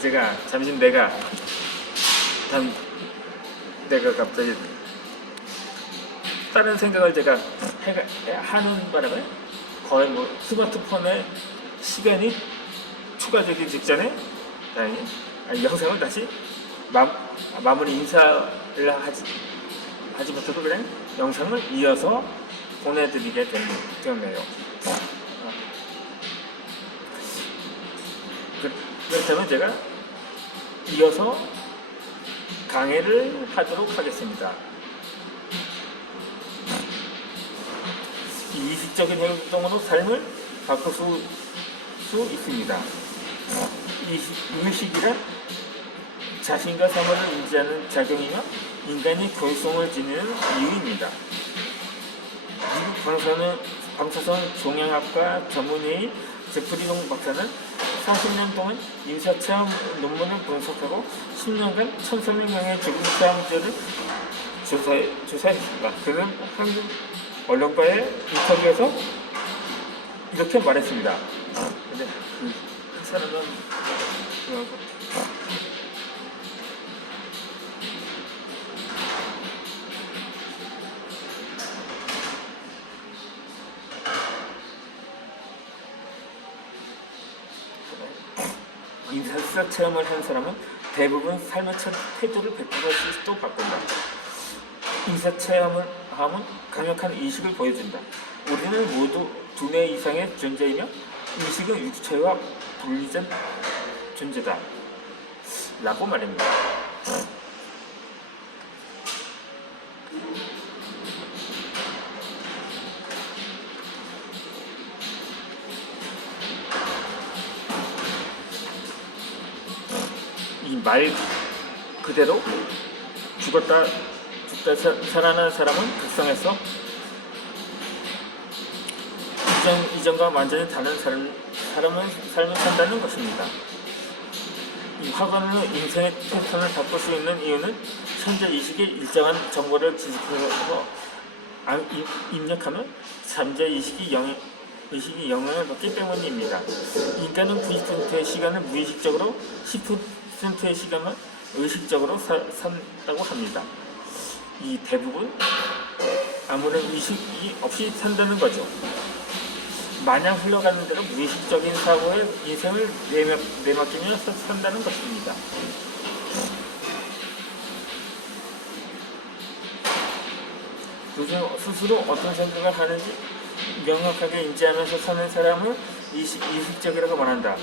제가 잠시 내가 갑자기 다른 생각을 제가 하는 바람에 거의 뭐 스마트폰에 시간이 추가되기 직전에 영상을 다시 마무리 인사를 하지 못해도 그냥 영상을 이어서 보내드리게 되었네요. 그렇다면 제가 이어서 강의를 하도록 하겠습니다. 이식적인 행동으로 삶을 바꿀 수 있습니다. 의식이란 자신과 사물을 인지하는 작용이며 인간이 교육성을 지니는 이유입니다. 미국 방사선 종양학과 전문의인 제프리 동 박사는 40년 동안 인사체험 논문을 분석하고 10년간 1,300명의 죽음 체험자를 조사했습니다. 그는 한국 언론과의 인터뷰에서 이렇게 말했습니다. 근데 그 사람은 인사 체험을 한 사람은 대부분 삶의 첫 태도를 100%도 바꾼다. 인사 체험을 하면 강력한 의식을 보여준다. 우리는 모두 두뇌 이상의 존재이며 의식은 육체와 분리된 존재다. 라고 말합니다. 이 말 그대로 죽다 살아난 사람은 극성에서 이전과 완전히 다른 삶을 산다는 것입니다. 이 학원으로 인생의 패턴을 바꿀 수 있는 이유는 현재 의식이 일정한 정보를 지식하고 입력하면 잠재 의식이 영향을 받기 때문입니다. 인간은 90%의 시간을 무의식적으로 10%의 시간을 의식적으로 산다고 합니다. 이 대부분 아무런 의식이 없이 산다는 거죠. 마냥 흘러가는 대로 무의식적인 사고에 인생을 내맡기며 산다는 것입니다. 요즘 스스로 어떤 생각을 하는지 명확하게 인지하면서 사는 사람을 의식적이라고 말한다.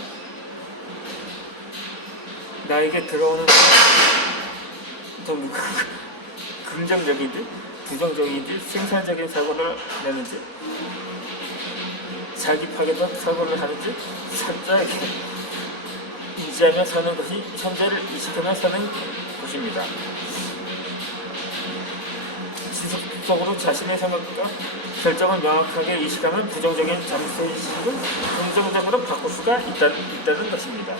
나에게 들어오는 긍정적인지 부정적인지 생산적인 사고를 내는지 자기 파괴적 사고를 하는지 철저하게 인지하며 사는 것이 현재를 의식하며 사는 것입니다. 지속적으로 자신의 생각과 결정을 명확하게 의식하면 부정적인 잠재의식을 긍정적으로 바꿀 수가 있다는 것입니다.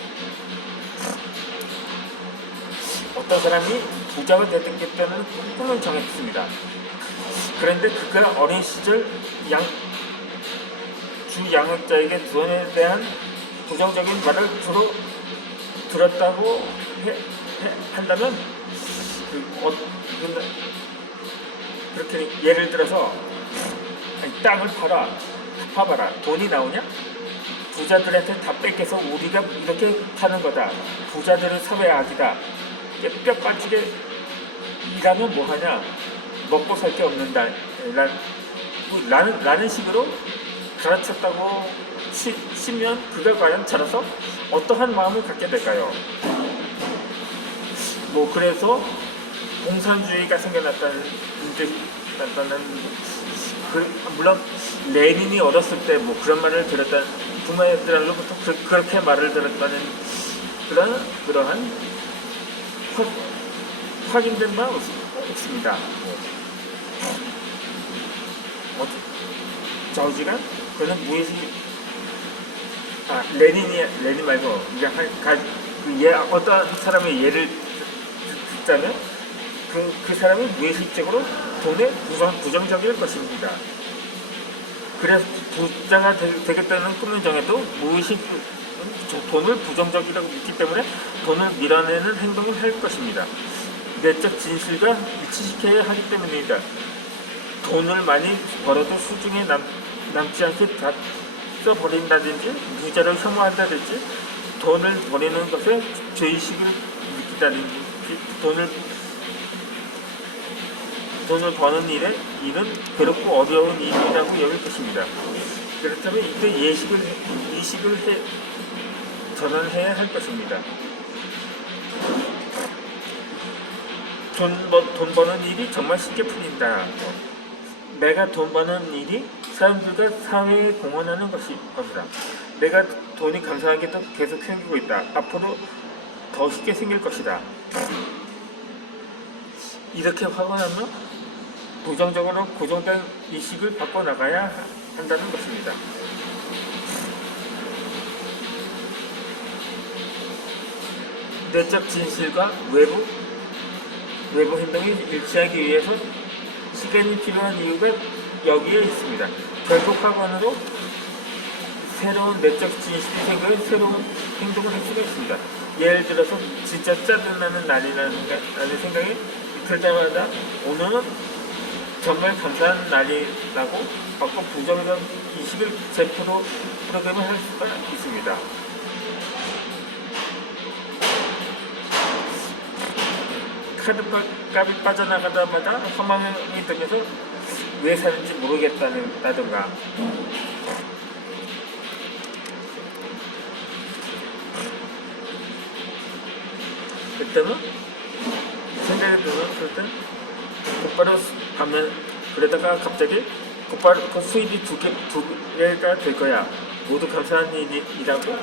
어떤 사람이 부자가 되겠다는 꿈을 정했습니다. 그런데 그가 어린 시절 주 양육자에게 돈에 대한 부정적인 말을 주로 들었다고 한다면 그렇게 예를 들어서 땅을 파봐라 돈이 나오냐? 부자들한테 다 뺏겨서 우리가 이렇게 파는 거다. 부자들은 사회 악이다. 뼈 빠지게 일하면 뭐하냐? 먹고 살 게 없는다. 라는 식으로 가르쳤다고 치면 그가 과연 자라서 어떠한 마음을 갖게 될까요? 그래서 공산주의가 생겨났다는 물론 레닌이 어렸을 때 그런 말을 들었다 부모들로부터 그렇게 말을 들었다는 그러한 확인된 바 없습니다. 저지가 그는 무의식 레닌 말고 어떤 사람의 예를 듣자면 그 사람이 무의식적으로 돈에 부정적일 것입니다. 그래서 부자가 되겠다는 꿈을 정해도 무의식은 돈을 부정적이라고 믿기 때문에 돈을 밀어내는 행동을 할 것입니다. 내적 진실과 일치시켜야 하기 때문입니다. 돈을 많이 벌어도 수중에 남지 않게 다 써버린다든지 무자를 혐오한다든지 돈을 버리는 것에 죄의식을 느끼다든지 돈을 버는 일은 괴롭고 어려운 일이라고 여길 것입니다. 그렇다면 이때 이식을 전환해야 할 것입니다. 돈 버는 일이 정말 쉽게 풀린다. 내가 돈 버는 일이 사람들과 사회에 공헌하는 겁니다. 내가 돈이 감사하게도 계속 생기고 있다. 앞으로 더 쉽게 생길 것이다. 이렇게 화가 나면 부정적으로 고정된 이식을 바꿔나가야 한다는 것입니다. 내적 진실과 외부 행동이 일치하기 위해서 시간이 필요한 이유가 여기에 있습니다. 결국 학원으로 새로운 내적 진실이 생겨 새로운 행동을 할 수가 있습니다. 예를 들어서 진짜 짜증나는 날이라는 생각이 들자마자 오늘은 정말 감사한 날이라고 바꿔 부정적 이식을 제 프로그램을 할 수가 있습니다. 카드값이 빠져나가다마다 허망이 들면서 왜 사는지 모르겠다든가 그때는 생각이 들면 곧바로 가면 그러다가 갑자기 곧바로 그 수입이 두 개가 될 거야. 모두 감사한 일이라고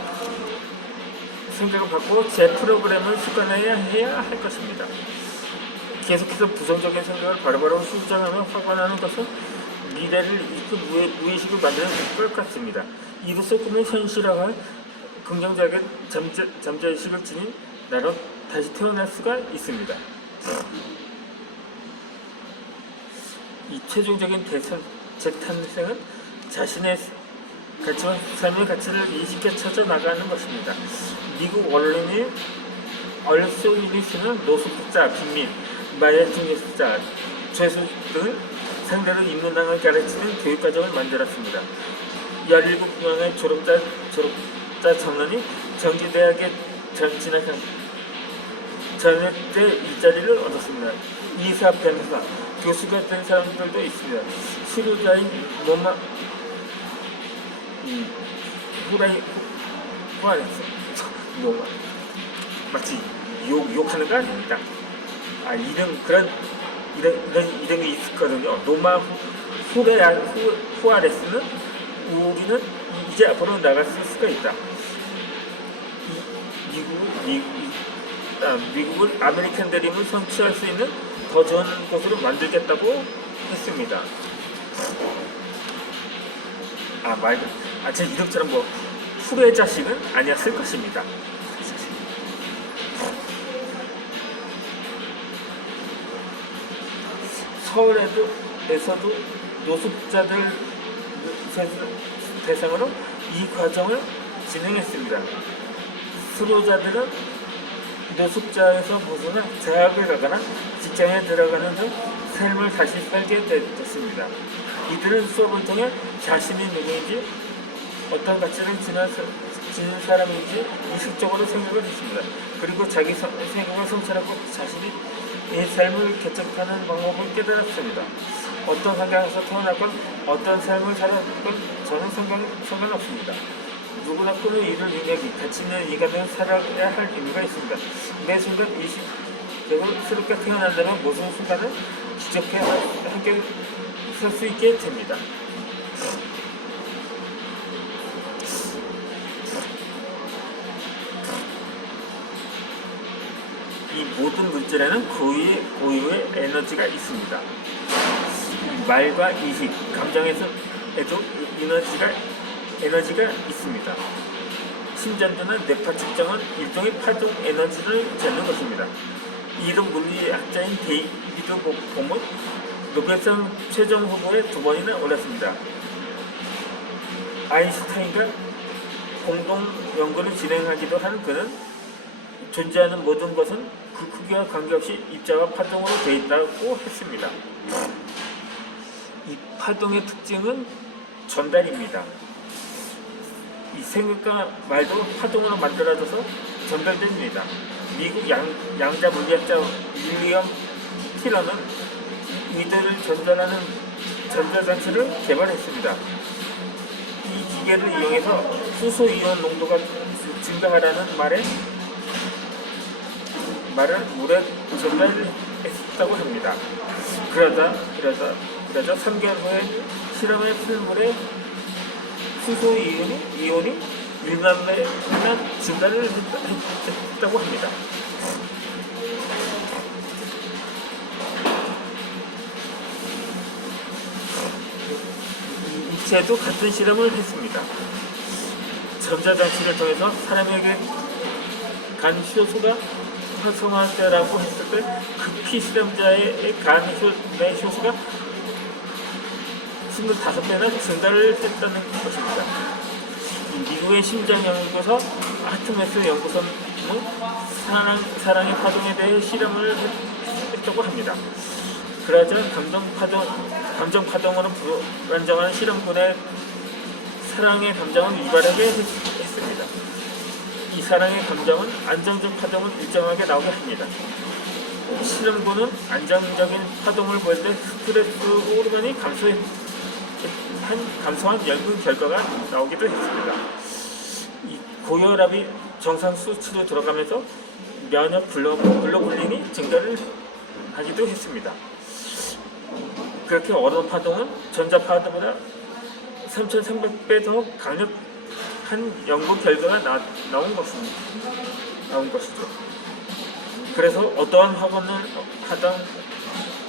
생각을 받고 제 프로그램을 습관해야 할 것입니다. 계속해서 부정적인 생각을 바로바로 수정하며 화가 나는 것은 미래를 잃고 무의식을 만드는 것 같습니다. 이로써 꿈을 현실화할 긍정적인 잠재의식을 지닌 나로 다시 태어날 수가 있습니다. 이 최종적인 재탄생은 자신의 가치와 삶의 가치를 이식해 찾아 나가는 것입니다. 미국 언론이 얼쏘이리스는 노숙자, 빈민, 마약 중개자, 죄수 등을 상대로 인문학을 가르치는 교육과정을 만들었습니다. 17명의 졸업자 전원이 정규대학에 진학한 전액대 일자리를 얻었습니다. 이사, 변호사, 교수가 된 사람들도 있습니다. 수료자인 후아레스 마치 욕하는 거 아닙니다. 이름이 있거든요. 노마 후아레스는 우리는 이제 앞으로 나갈 수가 있다. 미국은 아메리칸 드림을 성취할 수 있는 더 좋은 곳으로 만들겠다고 했습니다. 제 이름처럼 후레 자식은 아니었을 것입니다. 서울에서도 노숙자들 대상으로 이 과정을 진행했습니다. 수료자들은 노숙자에서 벗어나 대학을 가거나 직장에 들어가는 등 삶을 다시 살게 됐습니다. 이들은 수업을 통해 자신이 누구인지 어떤 가치를 지닌 사람인지 의식적으로 생각을 했습니다. 그리고 자기 생각을 성찰하고 자신이 이 삶을 개척하는 방법을 깨달았습니다. 어떤 환경에서 태어났건 어떤 삶을 살았건 저는 상관없습니다. 누구나 꿈을 이룰 능력이 가치 있는 인간은 살아야 할 의미가 있습니다. 매 순간 새롭게 태어난다면 모든 순간을 지적해 함께 설 수 있게 됩니다. 이 모든 물질에는 고유의 에너지가 있습니다. 말과 의식, 감정에도 에너지가 있습니다. 심전도나 뇌파 측정은 일종의 파동 에너지를 재는 것입니다. 이동 물리학자인 데이비드 봄은 노벨상 최종 후보에 2번이나 올랐습니다. 아인슈타인과 공동 연구를 진행하기도 한 그는 존재하는 모든 것은 그 크기와 관계없이 입자와 파동으로 되어 있다고 했습니다. 이 파동의 특징은 전달입니다. 이 생각과 말도 파동으로 만들어져서 전달됩니다. 미국 양자 물리학자 윌리엄 티러는 이들을 전달하는 전자장치를 개발했습니다. 이 기계를 이용해서 수소 이온 농도가 증가하라는 말을 물에 전달했다고 합니다. 그러자 3개월 후에 실험의 풀물에 수소 이온이 1만 배나 증가를 했다고 합니다. 이체도 같은 실험을 했습니다. 전자장치를 통해서 사람에게 간 효소가 활성화되라고 했을 때 그 피실험자의 간 내 효소가 25배나 증가를 했다는 것입니다. 미국의 심장연구소 아트메스 연구소는 사랑의 파동에 대해 실험을 했다고 합니다. 그러자 감정 파동으로 불안정한 실험군의 사랑의 감정을 유발하게 했습니다. 이 사랑의 감정은 안정적 파동을 일정하게 나오게 합니다. 실험군은 안정적인 파동을 보일 때 스트레스 호르몬이 감소한 연구 결과가 나오기도 했습니다. 이 고혈압이 정상 수치로 들어가면서 면역 글로불린이 증가를 하기도 했습니다. 그렇게 언어 파동은 전자 파동보다 3,300배 더 강력한 연구 결과가 나온 것이죠. 그래서 어떠한 학원을 하던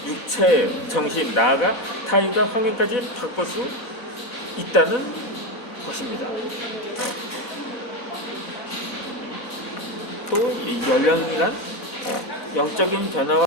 육체, 정신, 나아가 타인과 환경까지 바꿀 수 있다는 것입니다. 또 이 연령이란 영적인 변화와